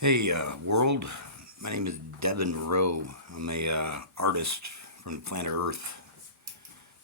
Hey, world. My name is Devin Rowe. I'm a artist from the planet Earth,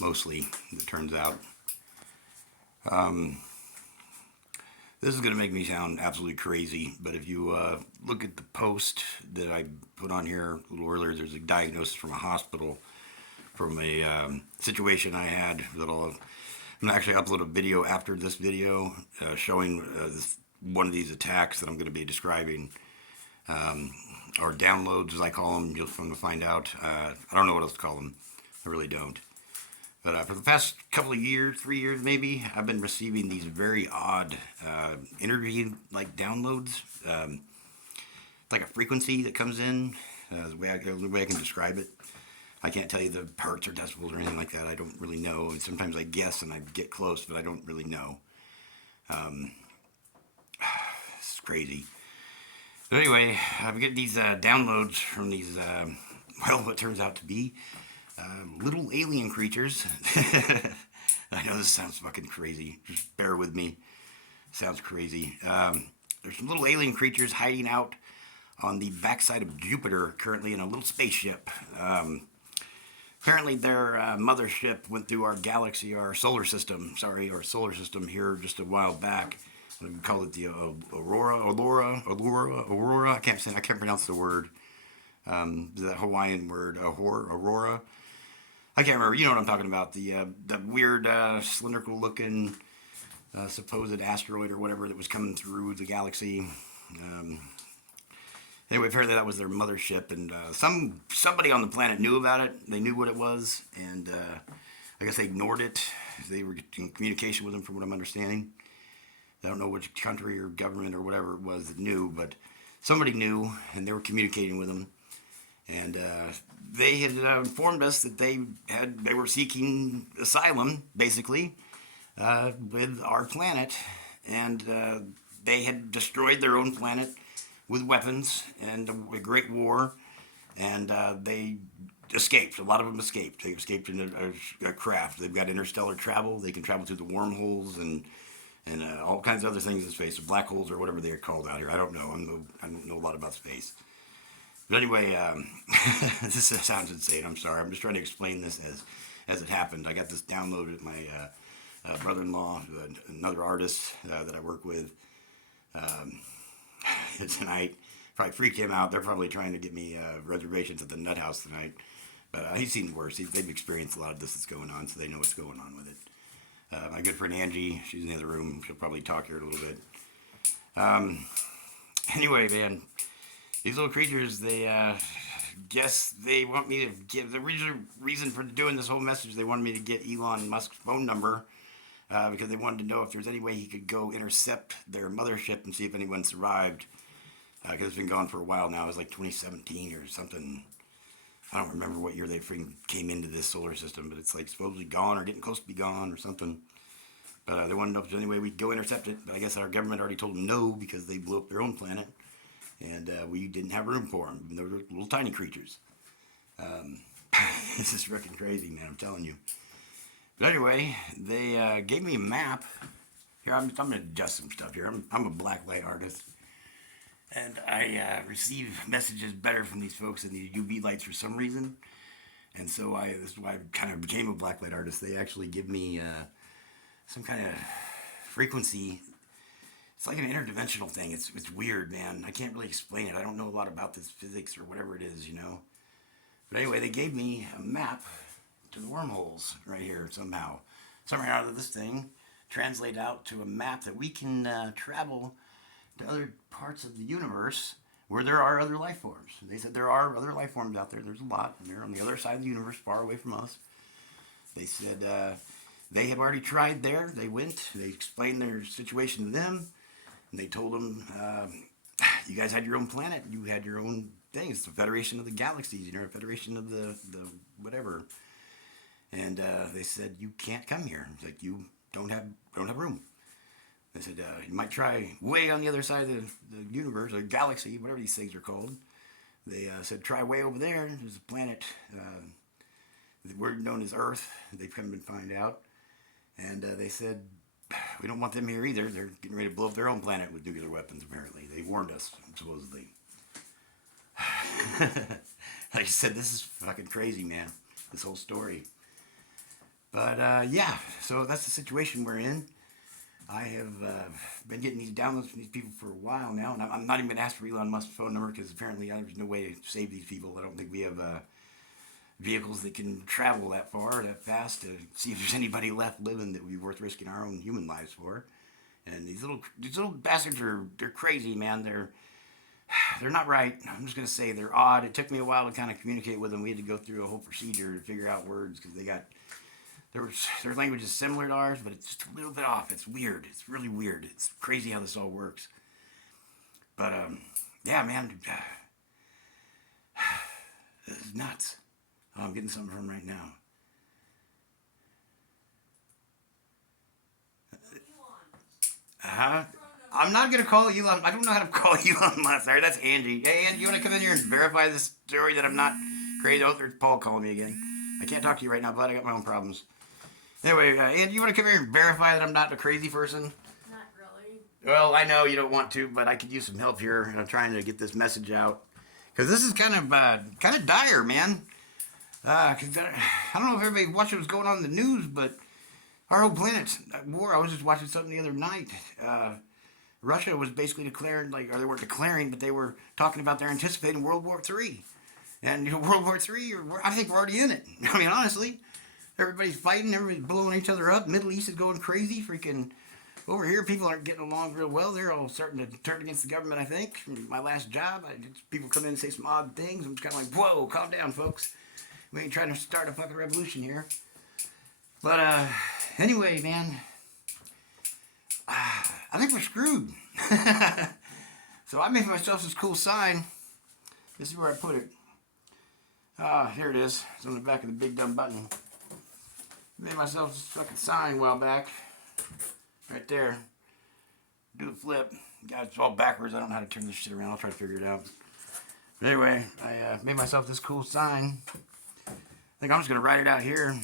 mostly, it turns out. This is going to make me sound absolutely crazy, but if you look at the post that I put on here a little earlier, there's a diagnosis from a hospital from a situation I had I'm going to actually upload a video after this video showing one of these attacks that I'm going to be describing, or downloads as I call them. You'll find out. I don't know what else to call them. I really don't. But for the past couple of years, 3 years maybe, I've been receiving these very odd energy like downloads. It's like a frequency that comes in. The way I can describe it. I can't tell you the hertz or decibels or anything like that. I don't really know. And sometimes I guess and I get close, but I don't really know. It's crazy. But anyway, I get these downloads from these, what turns out to be little alien creatures. I know this sounds fucking crazy. Just bear with me. Sounds crazy. There's some little alien creatures hiding out on the backside of Jupiter, currently in a little spaceship. Apparently, their mothership went through our galaxy, our solar system. Sorry, our solar system here just a while back. We call it the Aurora. I can't pronounce the word. The Hawaiian word, Aurora. I can't remember. You know what I'm talking about. The weird cylindrical looking supposed asteroid or whatever that was coming through the galaxy. Um, anyway, apparently that was their mothership, and somebody on the planet knew about it. They knew what it was, and I guess they ignored it. They were in communication with them, from what I'm understanding. I don't know which country or government or whatever it was that knew, but somebody knew, and they were communicating with them. And they had informed us that they were seeking asylum, basically, with our planet, and they had destroyed their own planet with weapons and a great war, and they escaped. A lot of them escaped. They escaped in a craft. They've got interstellar travel. They can travel through the wormholes and all kinds of other things in space, black holes or whatever they're called out here. I don't know. I don't know a lot about space. But anyway, this sounds insane. I'm sorry. I'm just trying to explain this as it happened. I got this downloaded at my brother-in-law, another artist that I work with, tonight. Probably freaked him out. They're probably trying to get me reservations at the Nut House tonight. But he's seen worse. They've experienced a lot of this that's going on, so they know what's going on with it. My good friend Angie, she's in the other room. She'll probably talk here in a little bit. Anyway, man, these little creatures, they guess they want me to give the reason for doing this whole message. They wanted me to get Elon Musk's phone number because they wanted to know if there's any way he could go intercept their mothership and see if anyone survived. Because it's been gone for a while now. It was like 2017 or something. I don't remember what year they came into this solar system, but it's like supposedly gone or getting close to be gone or something. But they wanted to know if there's any way we could go intercept it. But I guess our government already told them no because they blew up their own planet. And we didn't have room for them. They were little tiny creatures. This is freaking crazy, man, I'm telling you. But anyway, they gave me a map. Here, I'm going to adjust some stuff here. I'm a blacklight artist. And I receive messages better from these folks in the UV lights for some reason. And so this is why I kind of became a blacklight artist. They actually give me some kind of frequency. It's like an interdimensional thing. It's weird, man. I can't really explain it. I don't know a lot about this physics or whatever it is, you know. But anyway, they gave me a map to the wormholes right here somehow. Somehow out of this thing, translate out to a map that we can travel to other parts of the universe where there are other life forms. They said there are other life forms out there. There's a lot, and they're on the other side of the universe, far away from us. They said they have already tried there. They went. They explained their situation to them, and they told them, "You guys had your own planet. You had your own thing. It's the Federation of the Galaxies. You know, Federation of the whatever." And they said, "You can't come here. It's like you don't have room." They said, you might try way on the other side of the universe, or galaxy, whatever these things are called. They said, try way over there. There's a planet that we're known as Earth. They've come and find out. And they said, we don't want them here either. They're getting ready to blow up their own planet with nuclear weapons, apparently. They warned us, supposedly. Like I said, this is fucking crazy, man. This whole story. But, yeah, so that's the situation we're in. I have been getting these downloads from these people for a while now, and I'm not even going to ask for Elon Musk's phone number because apparently there's no way to save these people. I don't think we have vehicles that can travel that far, that fast, to see if there's anybody left living that would be worth risking our own human lives for. And these little bastards they're crazy, man. They're not right. I'm just gonna say they're odd. It took me a while to kind of communicate with them. We had to go through a whole procedure to figure out words because their language is similar to ours, but it's just a little bit off. It's weird. It's really weird. It's crazy how this all works. But yeah, man, this is nuts. Oh, I'm getting something from right now. I'm not gonna call Elon. I don't know how to call Elon Musk. Sorry, that's Angie. Hey, Angie, you want to come in here and verify this story that I'm not crazy? Oh, there's Paul calling me again. I can't talk to you right now, bud. I got my own problems. Anyway, Angie, you want to come here and verify that I'm not a crazy person? Not really. Well, I know you don't want to, but I could use some help here. And I'm trying to get this message out because this is kind of dire, man. Cause I don't know if everybody watched what's going on in the news, but our whole planet's at war. I was just watching something the other night. Russia was basically declaring, or they weren't declaring, but they were talking about they're anticipating World War III. And, World War III, I think we're already in it. I mean, honestly, everybody's fighting, everybody's blowing each other up. Middle East is going crazy. Freaking over here, people aren't getting along real well. They're all starting to turn against the government, I think. My last job, people come in and say some odd things. I'm kind of like, whoa, calm down, folks. We ain't trying to start a fucking revolution here. But, anyway, man, I think we're screwed. So I made myself this cool sign. This is where I put it. Here it is. It's on the back of the big dumb button. Made myself this fucking sign a while back. Right there. Do the flip. God, it's all backwards. I don't know how to turn this shit around. I'll try to figure it out. But anyway, I made myself this cool sign. I think I'm just going to write it out here.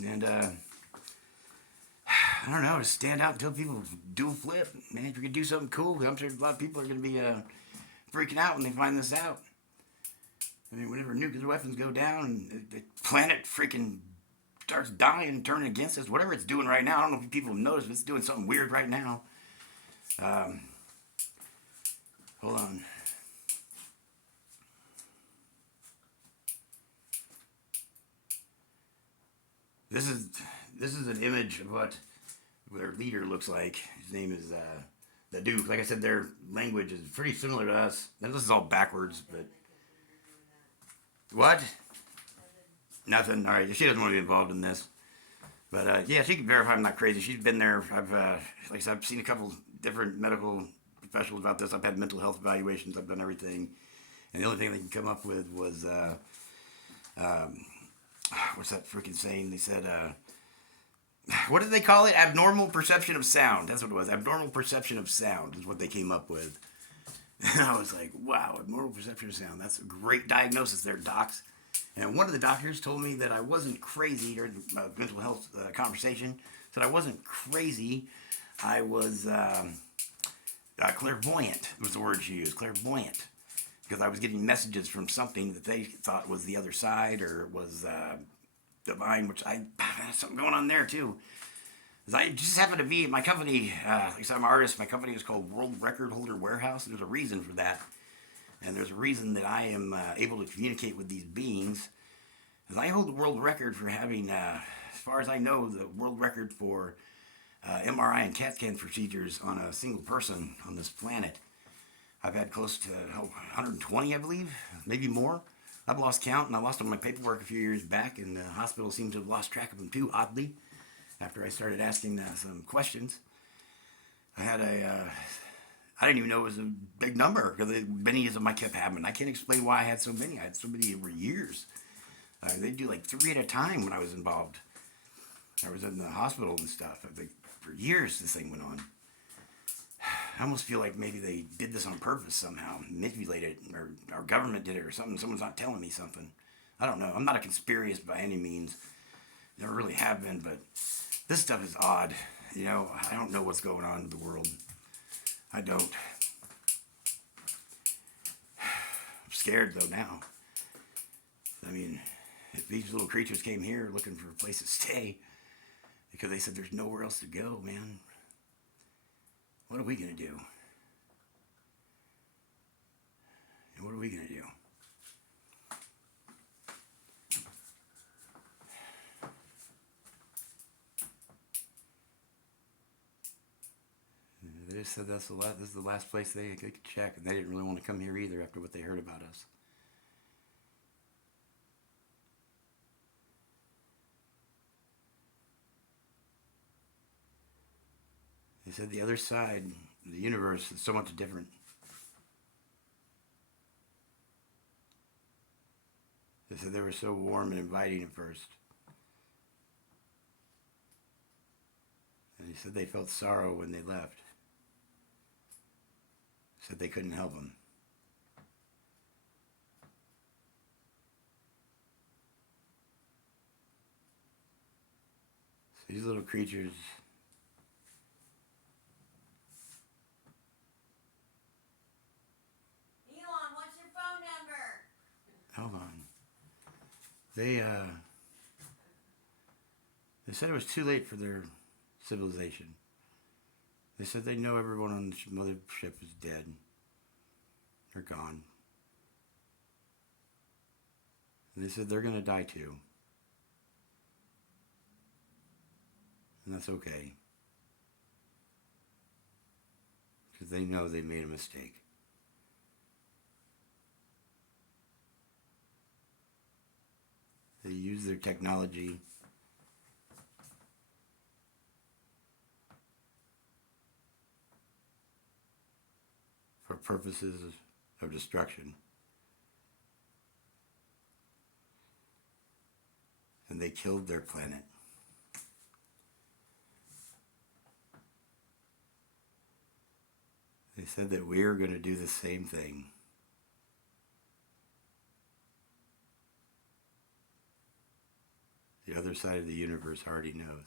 And, I don't know, to stand out and tell people do a flip. Man, if you could do something cool, I'm sure a lot of people are going to be freaking out when they find this out. I mean, whenever nuclear weapons go down and the planet freaking starts dying and turning against us, whatever it's doing right now, I don't know if people have noticed, but it's doing something weird right now. Hold on. This is an image of what their leader looks like. His name is the Duke. Like I said, their language is pretty similar to us. Now, this is all backwards, but what? Nothing. All right, she doesn't want to be involved in this. But yeah, she can verify I'm not crazy. She's been there. Like I said, I've seen a couple different medical professionals about this. I've had mental health evaluations. I've done everything, and the only thing they can come up with was what's that freaking saying? They said, what did they call it? Abnormal perception of sound. That's what it was. Abnormal perception of sound is what they came up with. And I was like, wow, abnormal perception of sound. That's a great diagnosis there, docs. And one of the doctors told me that I wasn't crazy during the mental health conversation. Said I wasn't crazy. I was clairvoyant was the word she used, clairvoyant. Because I was getting messages from something that they thought was the other side or was divine, which I had something going on there too. I just happened to be my company. Like I said, I'm an artist. My company is called World Record Holder Warehouse. There's a reason for that, and there's a reason that I am able to communicate with these beings. Because I hold the world record for having, as far as I know, the world record for MRI and CAT scan procedures on a single person on this planet. I've had close to 120, I believe, maybe more. I've lost count, and I lost all my paperwork a few years back, and the hospital seemed to have lost track of them too, oddly, after I started asking some questions. I didn't even know it was a big number, because many of them I kept having. I can't explain why I had so many. I had so many over years. They do like 3 at a time when I was involved. I was in the hospital and stuff. I think for years this thing went on. I almost feel like maybe they did this on purpose somehow, manipulated it, or our government did it or something. Someone's not telling me something. I don't know. I'm not a conspiracist by any means. Never really have been, but this stuff is odd. You know, I don't know what's going on in the world. I don't. I'm scared though now. I mean, if these little creatures came here looking for a place to stay because they said there's nowhere else to go, man, what are we gonna do? And what are we gonna do? They just said this is the last place they could check, and they didn't really want to come here either after what they heard about us. They said the other side, the universe, is so much different. They said they were so warm and inviting at first. And he said they felt sorrow when they left. Said they couldn't help them. So these little creatures, Elon, what's your phone number? hold on. They said it was too late for their civilization. They said they know everyone on the mothership is dead. They're gone. And they said they're going to die too. And that's okay. Because they know they made a mistake. They use their technology for purposes of destruction. And they killed their planet. They said that we are going to do the same thing. The other side of the universe already knows.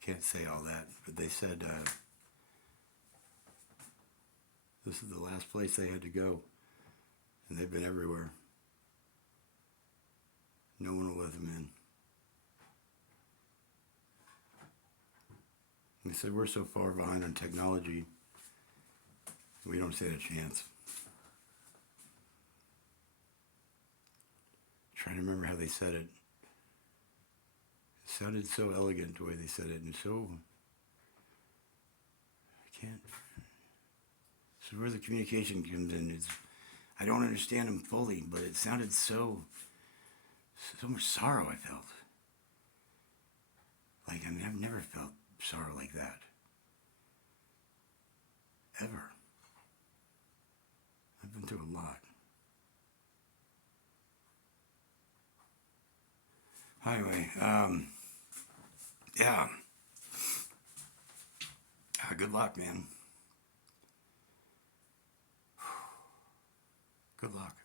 Can't say all that, but they said this is the last place they had to go, and they've been everywhere. No one will let them in. They said we're so far behind on technology, we don't stand a chance. Trying to remember how they said it. It sounded so elegant the way they said it, and so I can't. So where the communication comes in is, I don't understand them fully, but it sounded so much sorrow I felt. Like, I mean, I've never felt sorrow like that. Ever. I've been through a lot. Anyway, yeah. Good luck, man. Good luck.